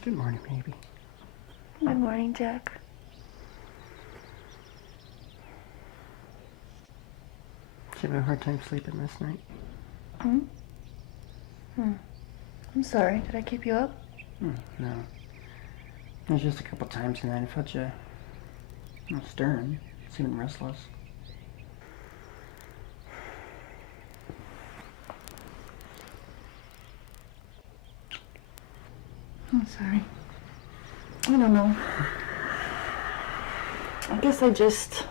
Good morning, Mabey. Good morning, Jack. Did you have a hard time sleeping last night? Hmm? I'm sorry. Did I keep you up? No. It was just a couple times tonight. I felt you stirring, seeming restless. I'm sorry. I don't know. I guess I just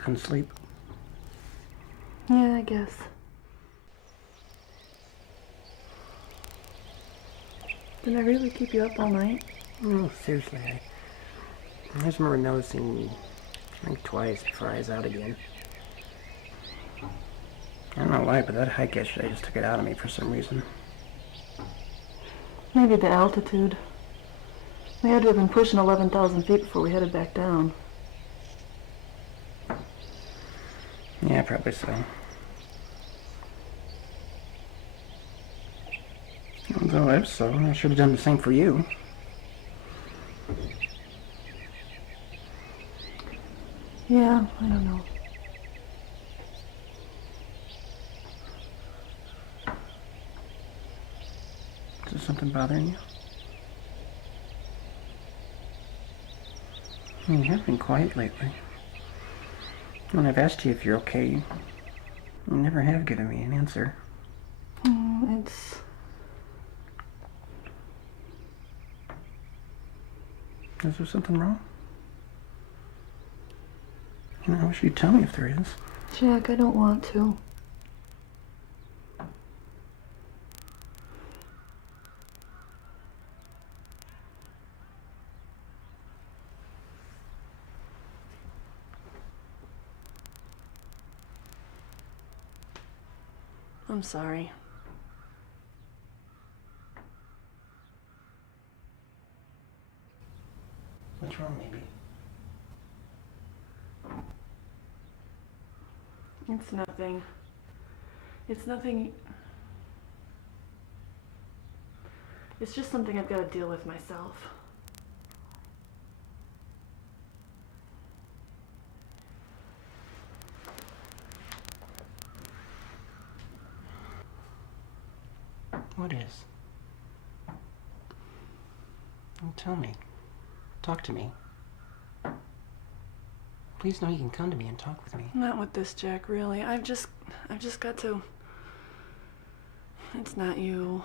Couldn't sleep. Yeah, I guess. Did I really keep you up all night? No, seriously, I just remember noticing, I think twice before I was out again. I don't know why, but that hike yesterday just took it out of me for some reason. Maybe the altitude. We had to have been pushing 11,000 feet before we headed back down. Yeah, probably so. Although if so, I should have done the same for you. Yeah, I don't know. Is there something bothering you? You have been quiet lately. When I've asked you if you're okay, you never have given me an answer. It's... Is there something wrong? I wish you'd tell me if there is. Jack, I don't want to. I'm sorry. What's wrong, maybe? It's nothing. It's nothing. It's just something I've got to deal with myself. What is? Tell me. Talk to me. Please know you can come to me and talk with me. Not with this, Jack, really. I've just got to... It's not you.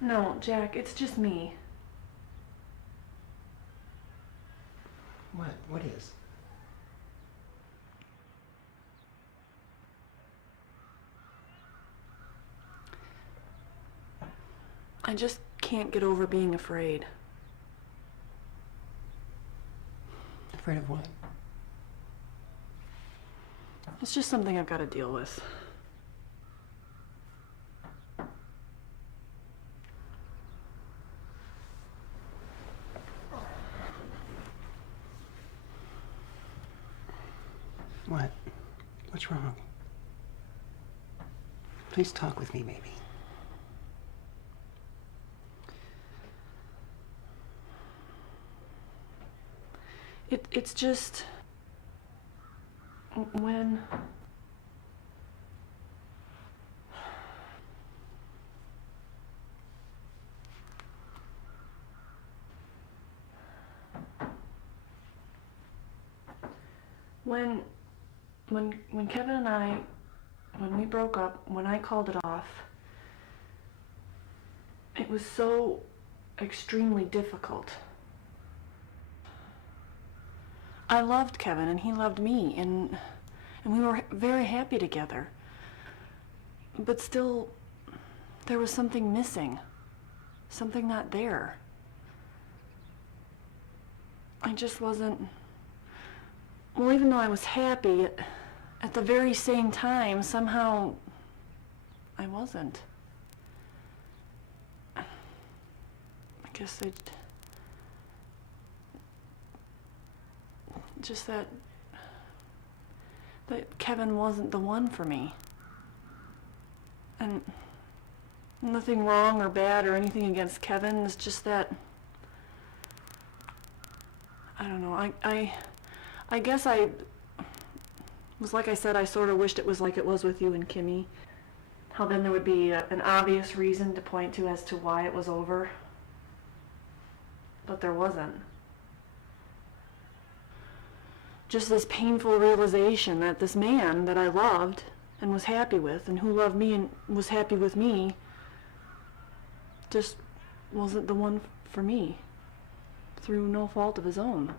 No, Jack, it's just me. What? What is? I just can't get over being afraid. Afraid of what? It's just something I've got to deal with. What? What's wrong? Please talk with me, maybe. It's just... When... When Kevin and I, when we broke up, when I called it off, it was so extremely difficult. I loved Kevin and he loved me, and we were very happy together. But still, there was something missing, something not there. I just wasn't... Well, even though I was happy, at the very same time, somehow, I wasn't. I guess just that Kevin wasn't the one for me. And Nothing wrong or bad or anything against Kevin. It's just that, I don't know, I guess I was, like I said, I sort of wished it was like it was with you and Kimmy. How then there would be an obvious reason to point to as to why it was over. But there wasn't. Just this painful realization that this man that I loved and was happy with, and who loved me and was happy with me, just wasn't the one for me, through no fault of his own.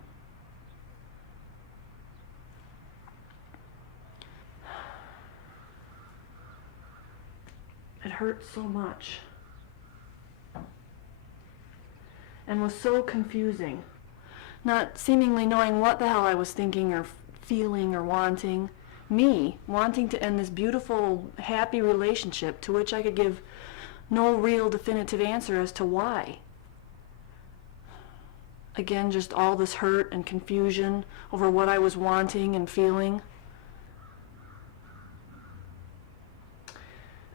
It hurt so much, and was so confusing, not seemingly knowing what the hell I was thinking or feeling or wanting. Me wanting to end this beautiful, happy relationship to which I could give no real definitive answer as to why. Again, just all this hurt and confusion over what I was wanting and feeling.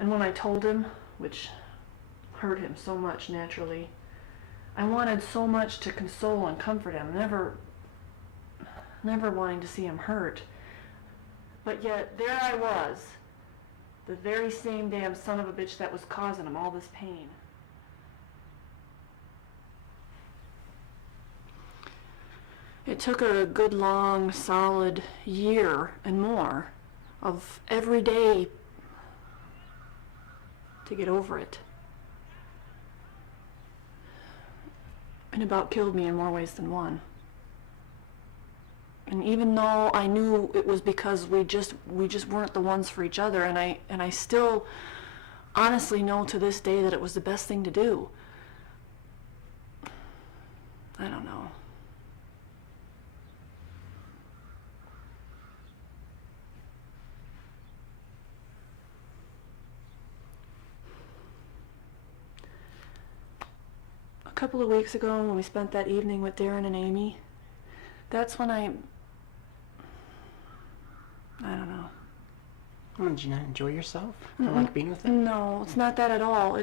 And when I told him, which hurt him so much naturally, I wanted so much to console and comfort him, never wanting to see him hurt. But yet, there I was, the very same damn son of a bitch that was causing him all this pain. It took a good long, solid year and more of every day to get over it. It about killed me in more ways than one. And even though I knew it was because we just weren't the ones for each other, and I still honestly know to this day that it was the best thing to do. I don't know. A couple of weeks ago when we spent that evening with Darren and Amy, that's when I don't know. Well, did you not enjoy yourself? Kind of like being with them? No, it's not that at all.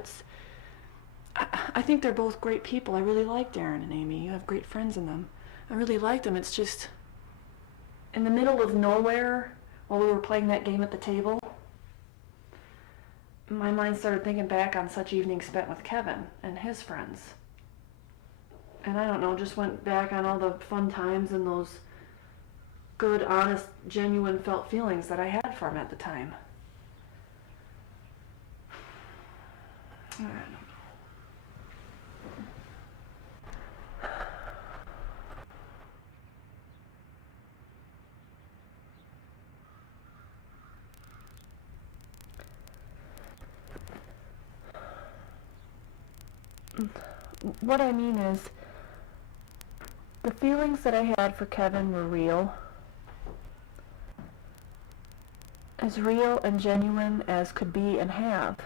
I think they're both great people. I really like Darren and Amy. You have great friends in them. I really like them. It's just, in the middle of nowhere, while we were playing that game at the table, my mind started thinking back on such evenings spent with Kevin and his friends. And I don't know, just went back on all the fun times and those good, honest, genuine felt feelings that I had for him at the time. I don't know. What I mean is, the feelings that I had for Kevin were real. As real and genuine as could be and have.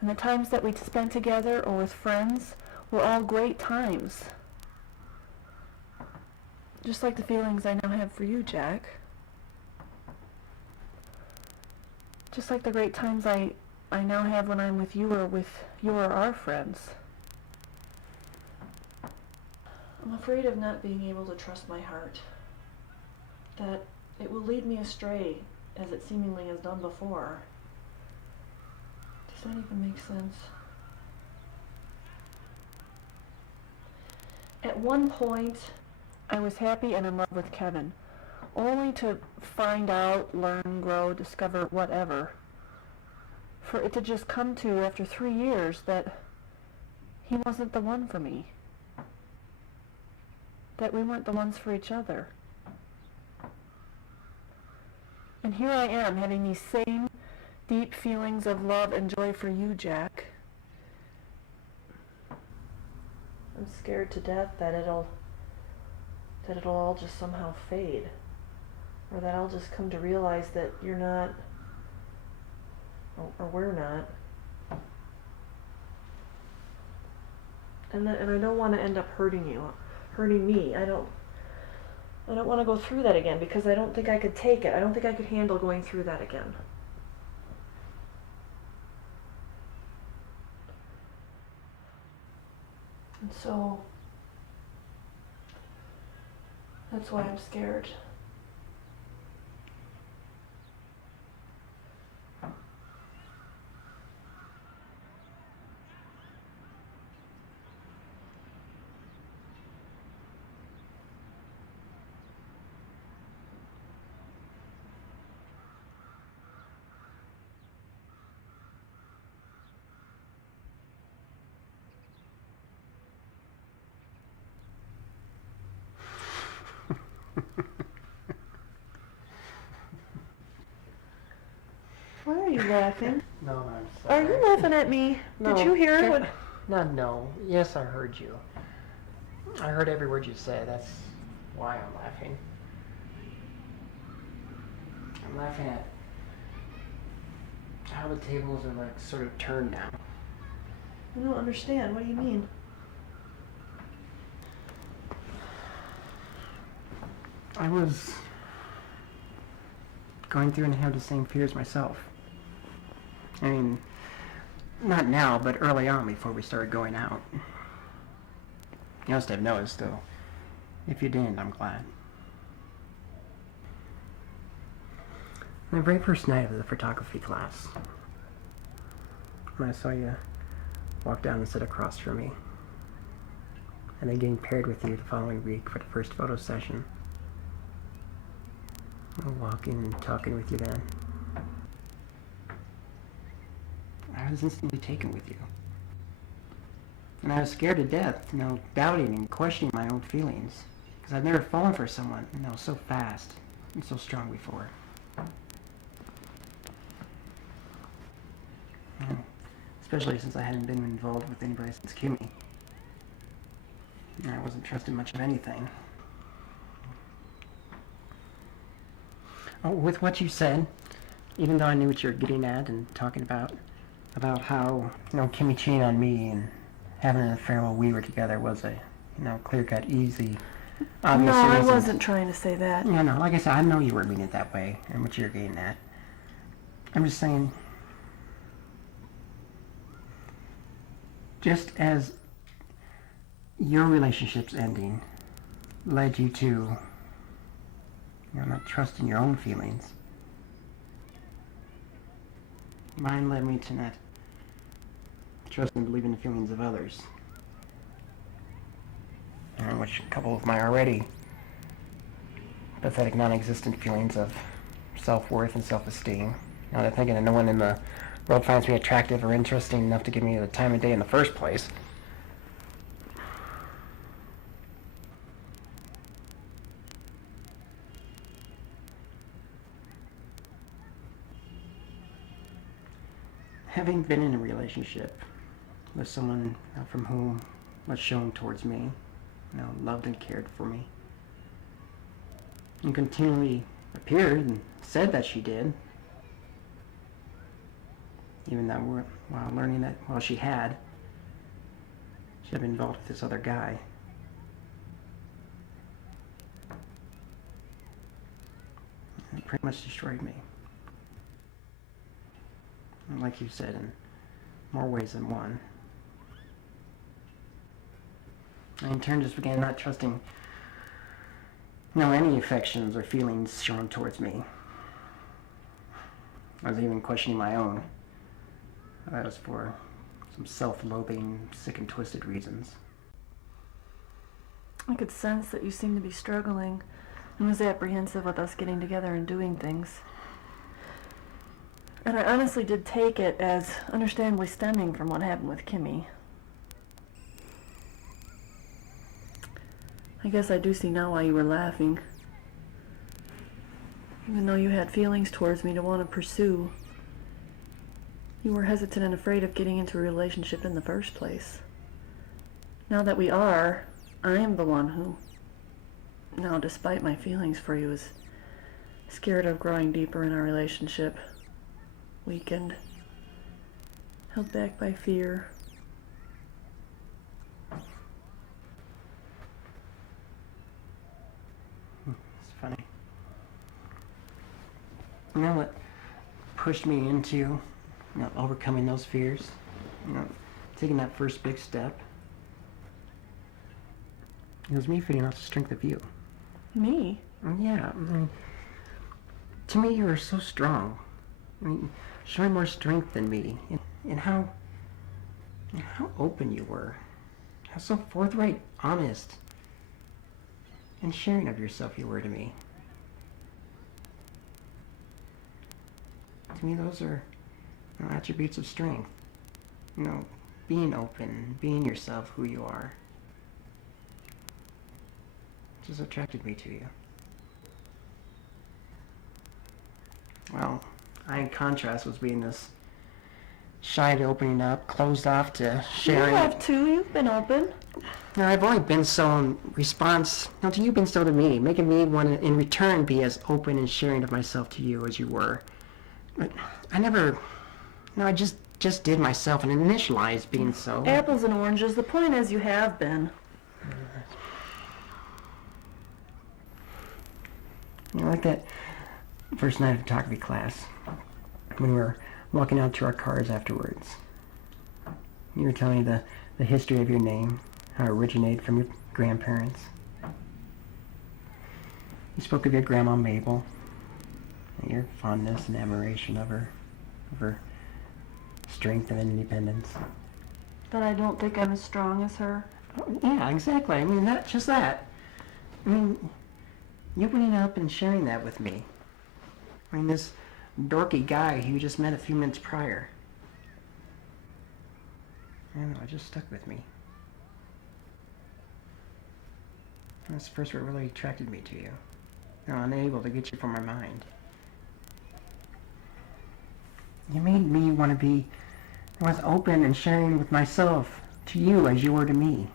And the times that we spent together or with friends were all great times. Just like the feelings I now have for you, Jack. Just like the great times I now have when I'm with you or with you or our friends. I'm afraid of not being able to trust my heart. That it will lead me astray, as it seemingly has done before. Does that even make sense? At one point, I was happy and in love with Kevin, only to find out, learn, grow, discover whatever. For it to just come to, after 3 years, that he wasn't the one for me. That we weren't the ones for each other. And here I am, having these same deep feelings of love and joy for you, Jack. I'm scared to death that it'll all just somehow fade. Or that I'll just come to realize that you're not, or we're not. And I don't want to end up hurting you. Hurting me. I don't want to go through that again because I don't think I could take it. I don't think I could handle going through that again. And so that's why I'm scared. Why are you laughing? No, I'm Are sorry. you laughing at me? No, Did you hear what? No. Yes, I heard you. I heard every word you said. That's why I'm laughing. I'm laughing at how the tables are like sort of turned now. I don't understand. What do you mean? I was going through and have the same fears myself. I mean, not now, but early on before we started going out. You must have noticed, though. If you didn't, I'm glad. The very first night of the photography class, when I saw you walk down and sit across from me, and then getting paired with you the following week for the first photo session. Walking and talking with you then. I was instantly taken with you. And I was scared to death, doubting and questioning my own feelings. Because I've never fallen for someone, so fast and so strong before. Especially since I hadn't been involved with anybody since Kimmy. And I wasn't trusting much of anything. Oh, with what you said, even though I knew what you were getting at and talking about how, Kimmy cheating on me and having an affair while we were together was a, clear-cut, easy, obvious No, I reason. wasn't trying to say that. No, like I said, I know you weren't meaning it that way and what you're getting at. I'm just saying, just as your relationship's ending led you to not trusting your own feelings, mine led me to not trust and believe in the feelings of others. Which, coupled with my already pathetic, non-existent feelings of self-worth and self-esteem, they're thinking that no one in the world finds me attractive or interesting enough to give me the time of day in the first place. Having been in a relationship with someone from whom was shown towards me, loved and cared for me, and continually appeared and said that she did, even that while learning that she had been involved with this other guy. It pretty much destroyed me. And like you said, in more ways than one. I in turn just began not trusting any affections or feelings shown towards me. I was even questioning my own. That was for some self-loathing, sick and twisted reasons. I could sense that you seemed to be struggling and was apprehensive with us getting together and doing things. And I honestly did take it as understandably stemming from what happened with Kimmy. I guess I do see now why you were laughing. Even though you had feelings towards me to want to pursue, you were hesitant and afraid of getting into a relationship in the first place. Now that we are, I am the one who, now despite my feelings for you, is scared of growing deeper in our relationship. Weakened, held back by fear. It's funny. What pushed me into, overcoming those fears, taking that first big step, It was me feeding off the strength of you. Me? Yeah, I mean, to me you were so strong. I mean, showing more strength than me. And how open you were. How so forthright, honest, and sharing of yourself you were to me. To me, those are attributes of strength. Being open, being yourself, who you are. Just attracted me to you. Well, I, in contrast, was being this shy to opening up, closed off to sharing. You have too. You've been open. Now, I've only been so in response, to you, been so to me, making me want to, in return, be as open and sharing of myself to you as you were. But I never, I just did myself and initialized being so. Apples and oranges. The point is you have been. Like that first night of photography class, when we were walking out to our cars afterwards. You were telling me the history of your name, how it originated from your grandparents. You spoke of your grandma Mabel, and your fondness and admiration of her strength and independence. But I don't think I'm as strong as her. Oh, yeah, exactly. I mean, not just that. I mean, you opening up and sharing that with me. I mean, this dorky guy who you just met a few minutes prior. I don't know, it just stuck with me. That's the first what really attracted me to you. Unable to get you from my mind. You made me want to be as open and sharing with myself to you as you were to me.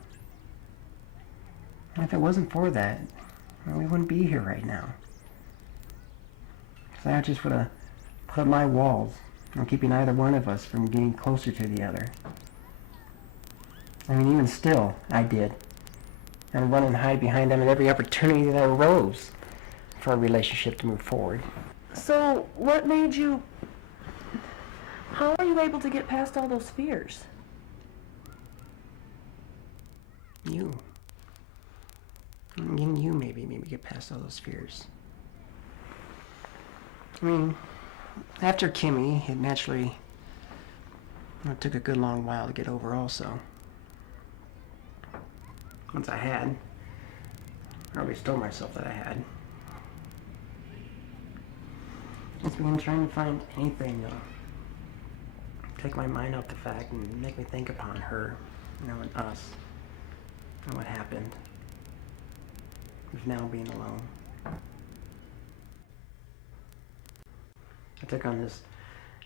And if it wasn't for that, we wouldn't be here right now. Because I just would have put up my walls, keeping either one of us from getting closer to the other. I mean, even still, I did. And run and hide behind them at every opportunity that arose for a relationship to move forward. So, what made you... How are you able to get past all those fears? You. And you maybe get past all those fears. I mean, after Kimmy, it naturally took a good long while to get over also. Once I had, I always told myself that I had. Just began trying to find anything to take my mind off the fact and make me think upon her, and us, and what happened. With now being alone. I took on this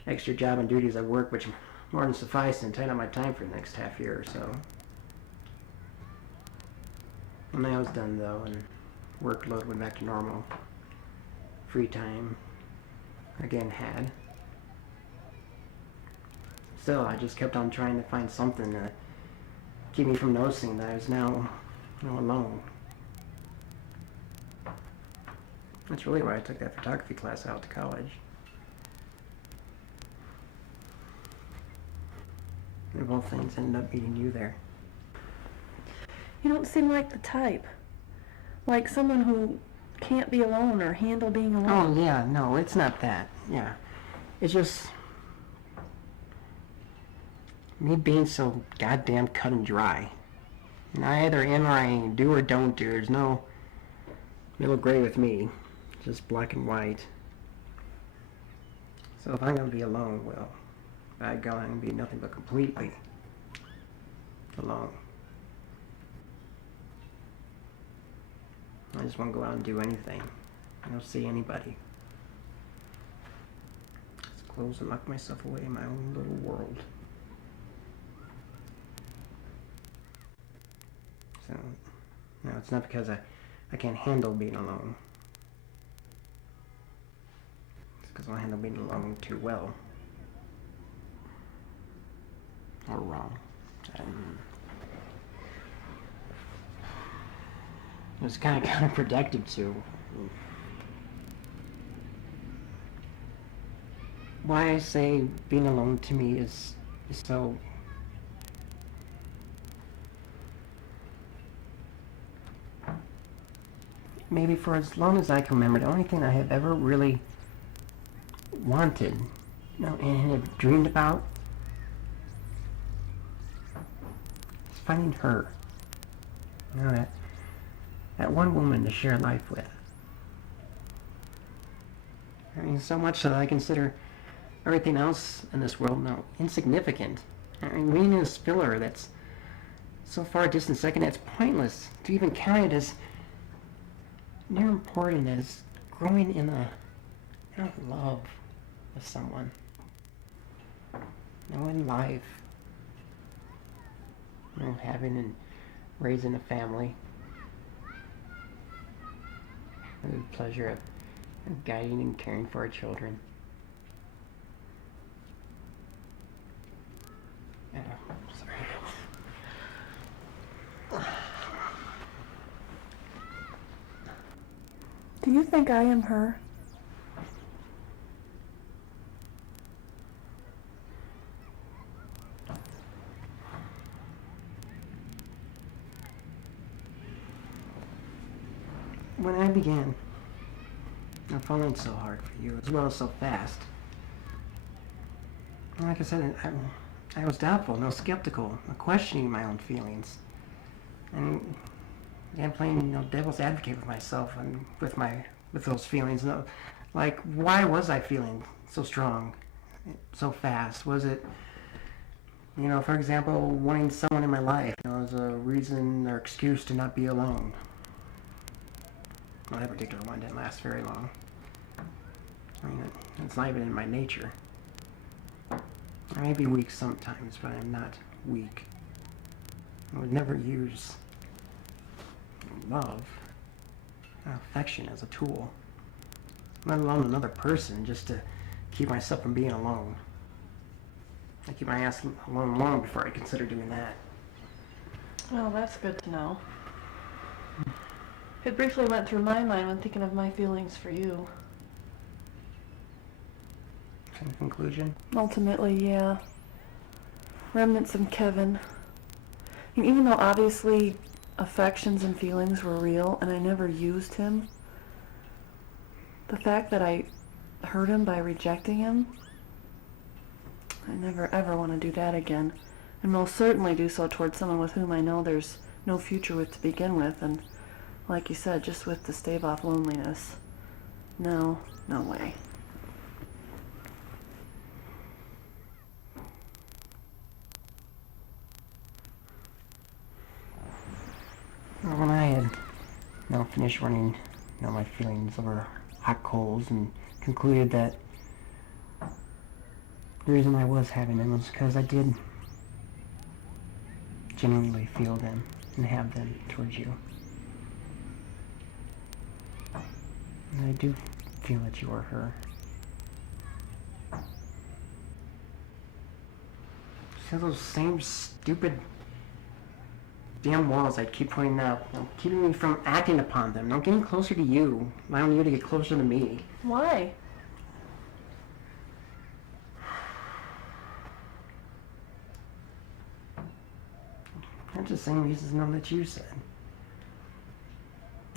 extra job and duties at work, which more than sufficed and tied up my time for the next half year or so. When I was done though, and workload went back to normal, free time again had. Still, I just kept on trying to find something to keep me from noticing that I was now alone. That's really why I took that photography class out to college. And both things ended up meeting you there. You don't seem like the type. Like someone who can't be alone or handle being alone. Oh, yeah, no, it's not that. Yeah. It's just me being so goddamn cut and dry. I either am or I ain't, do or don't do. There's no middle gray with me. Just black and white. So if I'm going to be alone, well, by God, I'm going to be nothing but completely alone. I just won't go out and do anything. I don't see anybody. Just close and lock myself away in my own little world. So, no, it's not because I can't handle being alone. It's because I handle being alone too well. Or wrong. It was kind of counterproductive too. Why I say being alone to me is so maybe for as long as I can remember, the only thing I have ever really wanted, and have dreamed about, is finding her. That one woman to share life with. I mean, so much that I consider everything else in this world insignificant. I mean, Venus filler that's so far distant second, it's pointless to even count it as near important as growing in a love with someone. In life. Having and raising a family. The pleasure of guiding and caring for our children. Sorry. Do you think I am her? When I began falling so hard for you, as well as so fast, like I said, I was doubtful, skeptical, questioning my own feelings, and playing devil's advocate with myself and with those feelings. Like, why was I feeling so strong, so fast? Was it, for example, wanting someone in my life as a reason or excuse to not be alone? Well, that particular one didn't last very long. I mean, it's not even in my nature. I may be weak sometimes, but I'm not weak. I would never use love, affection as a tool, let alone another person, just to keep myself from being alone. I keep my ass alone long before I consider doing that. Well, that's good to know. It briefly went through my mind when thinking of my feelings for you. In conclusion? Ultimately, yeah. Remnants of Kevin. And even though obviously affections and feelings were real and I never used him, the fact that I hurt him by rejecting him, I never ever want to do that again. And most certainly do so towards someone with whom I know there's no future with to begin with, and like you said, just with to stave off loneliness. No way. Well, when I had finished running my feelings over hot coals and concluded that the reason I was having them was because I did genuinely feel them and have them towards you. And I do feel that you are her. So those same stupid damn walls I'd keep putting up, keeping me from acting upon them, getting closer to you, allowing you to get closer to me. Why? That's the same reasons that you said.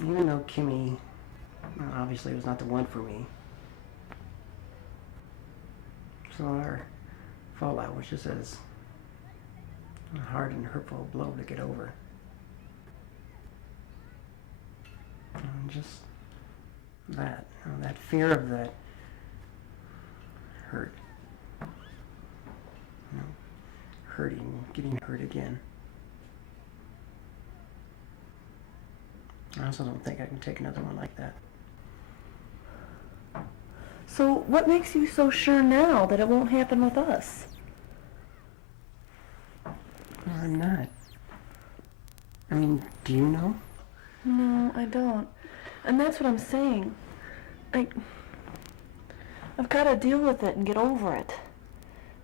Even though Kimmy obviously was not the one for me. So our fallout was just as a hard and hurtful blow to get over. And just that, that fear of that hurt. Hurting, getting hurt again. I also don't think I can take another one like that. So what makes you so sure now that it won't happen with us? No, I'm not. I mean, do you know? No, I don't. And that's what I'm saying. I've got to deal with it and get over it.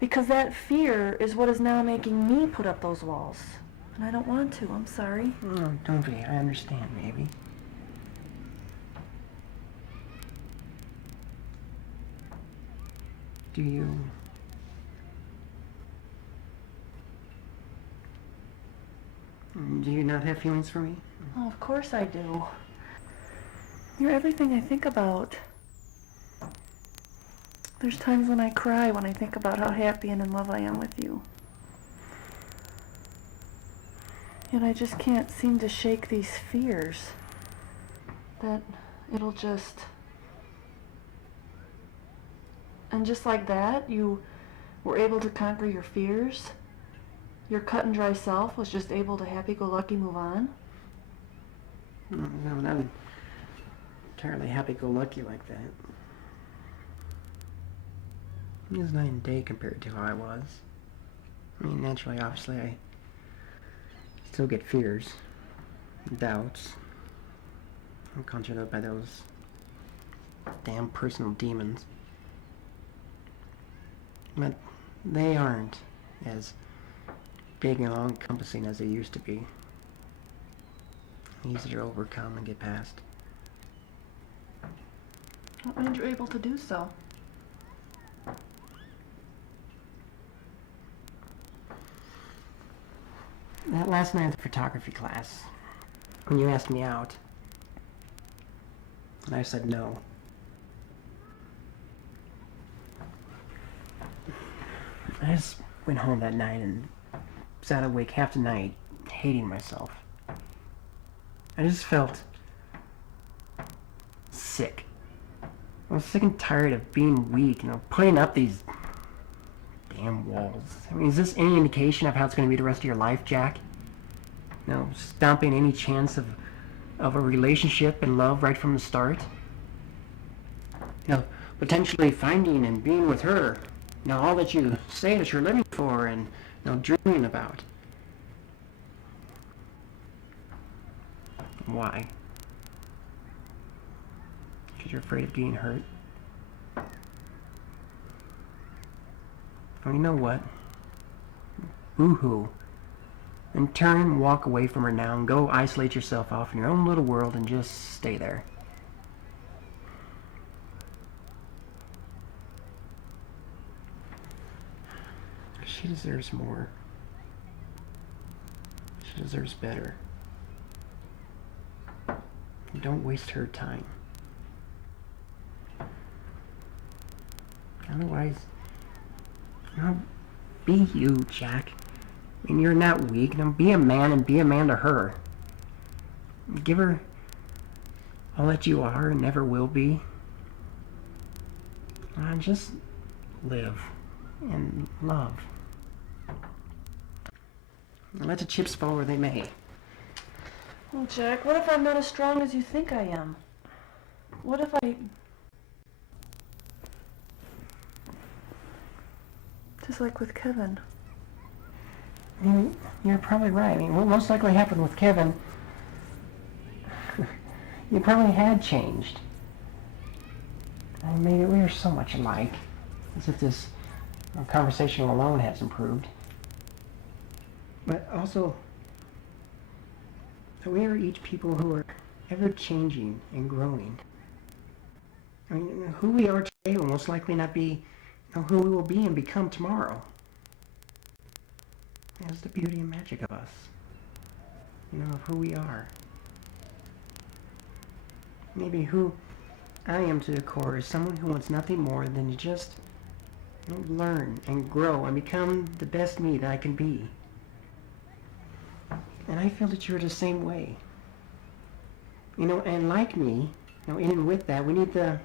Because that fear is what is now making me put up those walls. And I don't want to, I'm sorry. No, don't be. I understand, maybe. Do you... Do you not have feelings for me? Oh, of course I do. You're everything I think about. There's times when I cry when I think about how happy and in love I am with you. And I just can't seem to shake these fears that it'll just... And just like that, you were able to conquer your fears. Your cut and dry self was just able to happy-go-lucky move on. No, not entirely happy-go-lucky like that. It's night and day compared to how I was. I mean, naturally, obviously, I still get fears, doubts. I'm conjured up by those damn personal demons. But they aren't as big and all-encompassing as they used to be. Easier to overcome and get past. What made you able to do so? That last night at the photography class, when you asked me out, and I said no. I just went home that night and sat awake half the night, hating myself. I just felt sick. I was sick and tired of being weak, putting up these damn walls. I mean, is this any indication of how it's going to be the rest of your life, Jack? Stomping any chance of a relationship and love right from the start? Potentially finding and being with her. All that you say that you're living for and, dreaming about. Why? Because you're afraid of getting hurt? Well, you know what? Boo-hoo. And turn and walk away from her now and go isolate yourself off in your own little world and just stay there. She deserves more. She deserves better. Don't waste her time. Otherwise, be you, Jack. I mean, you're not weak. Be a man and be a man to her. Give her all that you are and never will be. Just live and love. And let the chips fall where they may. Well, Jack, what if I'm not as strong as you think I am? What if I... Just like with Kevin. You're probably right. I mean, what most likely happened with Kevin, you probably had changed. I mean, maybe we are so much alike. As if this conversation alone has improved. But also, we are each people who are ever changing and growing. I mean, who we are today will most likely not be who we will be and become tomorrow. That's the beauty and magic of us. Of who we are. Maybe who I am to the core is someone who wants nothing more than to just learn and grow and become the best me that I can be. And I feel that you're the same way. And like me, in and with that, we need the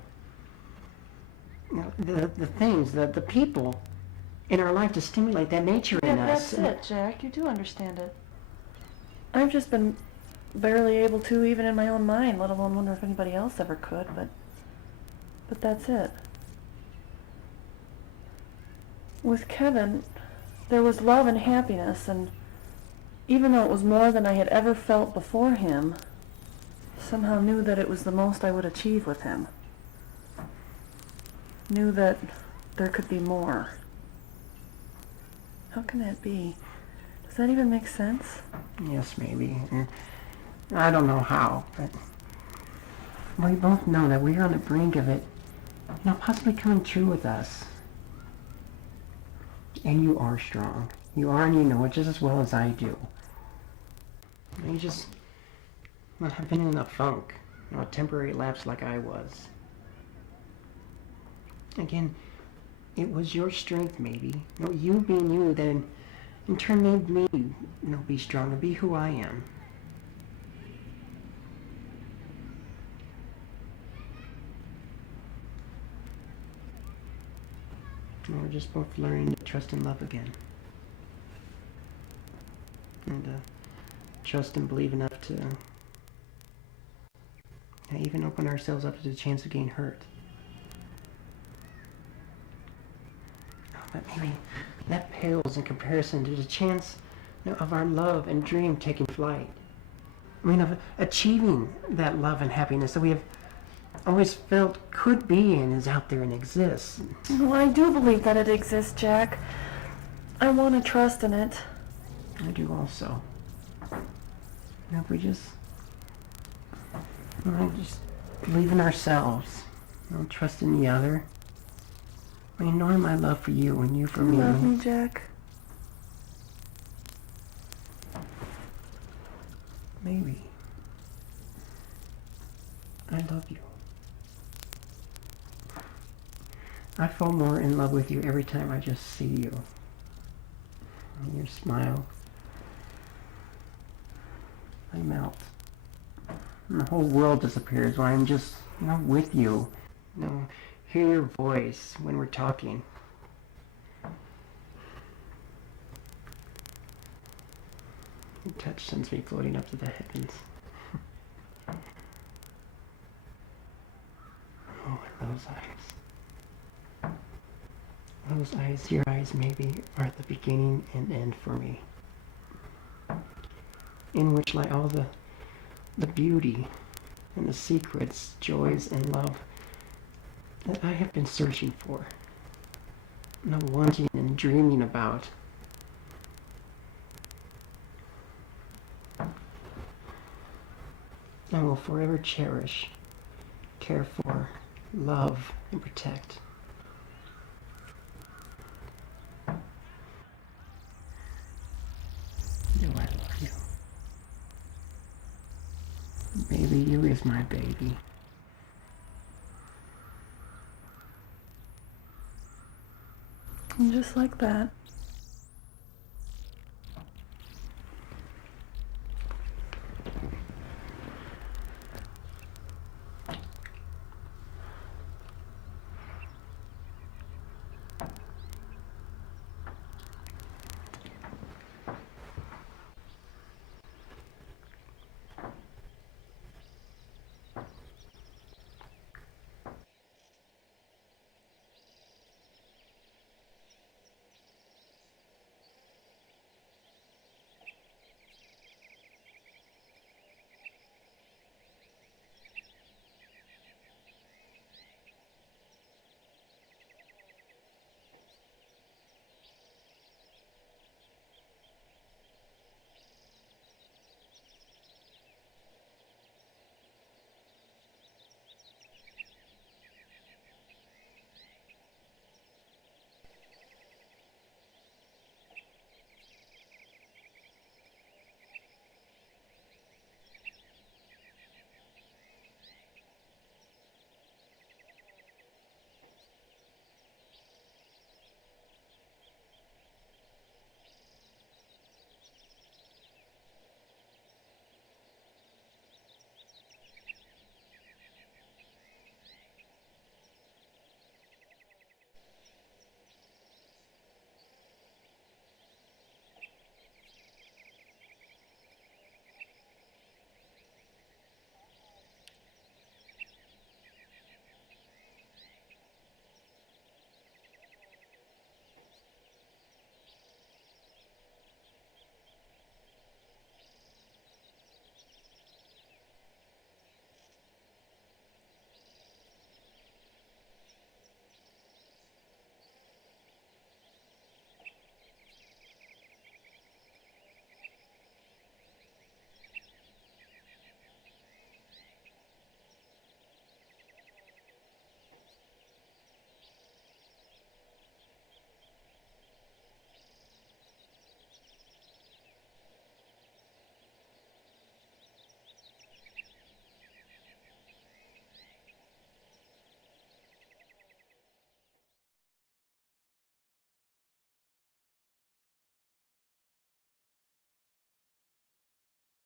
things, the people in our life to stimulate that nature in us. That's it, Jack. You do understand it. I've just been barely able to, even in my own mind, let alone wonder if anybody else ever could, but that's it. With Kevin, there was love and happiness, and even though it was more than I had ever felt before him, somehow knew that it was the most I would achieve with him. Knew that there could be more. How can that be? Does that even make sense? Yes, maybe. I don't know how, but we both know that we are on the brink of it, possibly coming true with us. And you are strong. You are, and you know it just as well as I do. You just have been in a funk a temporary lapse like I was. Again, it was your strength, maybe. You being you that in turn made me, be strong and be who I am. And we're just both learning to trust and love again. And trust and believe enough to even open ourselves up to the chance of getting hurt. But maybe that pales in comparison to the chance of our love and dream taking flight. Of achieving that love and happiness that we have always felt could be and is out there and exists. Well, I do believe that it exists, Jack. I want to trust in it. I do also. If we just believe in ourselves, trust in the other. Knowing my love for you and you for me. You love me, Jack. Maybe. I love you. I fall more in love with you every time I just see you. And your smile. I melt. And the whole world disappears when I'm just, with you. Hear your voice when we're talking. Your touch sends me floating up to the heavens. Oh, and those eyes. Those eyes, your eyes maybe, are the beginning and end for me. In which lie all the beauty and the secrets, joys, and love that I have been searching for, wanting and dreaming about. I will forever cherish, care for, love, and protect. Do I love you? Baby, you is my baby. And just like that,